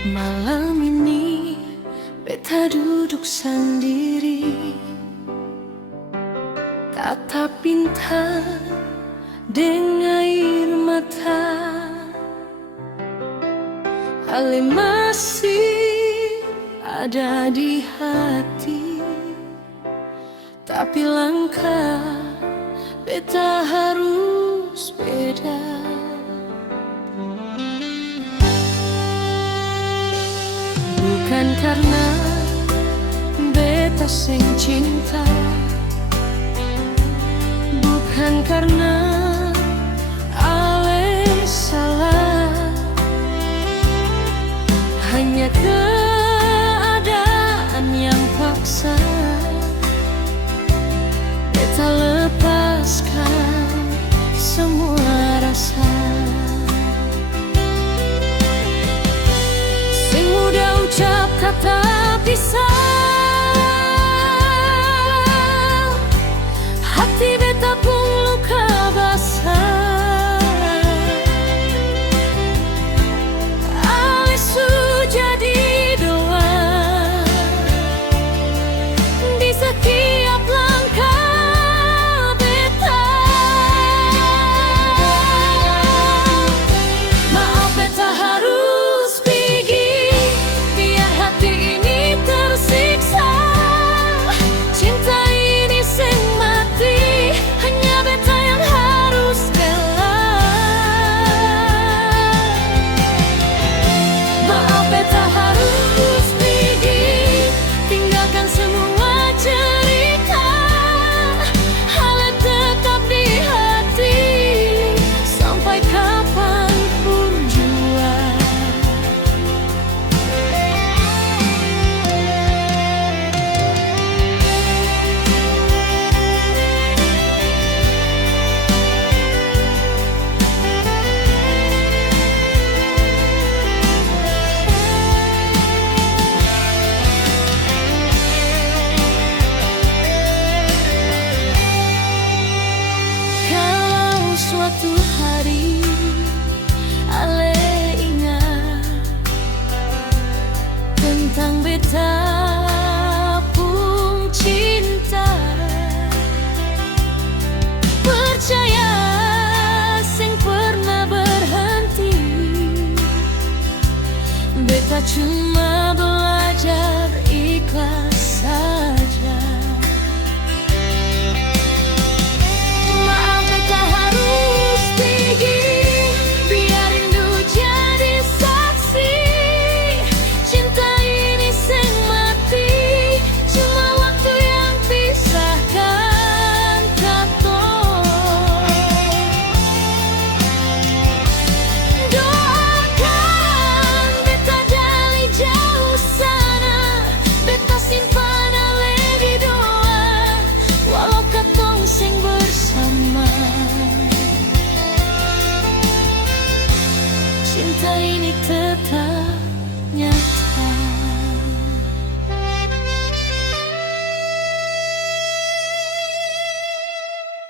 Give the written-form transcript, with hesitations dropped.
Malam ini beta duduk sendiri, tatap bintang dengan air mata. Ale masih ada di hati, tapi langkah beta harus beda. Bukan karena beta sing cinta, bukan karena ale salah, hanya keadaan yang paksa beta lepaskan semua rasa. Sing mudah ucap kata pisah, hati beta pun luka basah. Ale su jadi doa di setiap langkah beta. Maaf beta harus pergi, biar hati ini tersiksa. Cinta ini sing mati, hanya beta yang harus rela. Maaf beta harus pergi, tinggalkan semua cerita. Ale tetap di hati sampai kapanpun jua. Kalau suatu hari ale ingat tentang beta pun cinta, percaya sing pernah berhenti. Beta cuma belajar ikhlas saja. Maaf beta harus pergi, biar rindu jadi saksi. Cinta ini sing mati, cuma waktu yang pisahkan katong. Doakan beta dari jauh sana, beta simpan ale di doa, walau katong sing bersama. Cinta ini tetap nyata.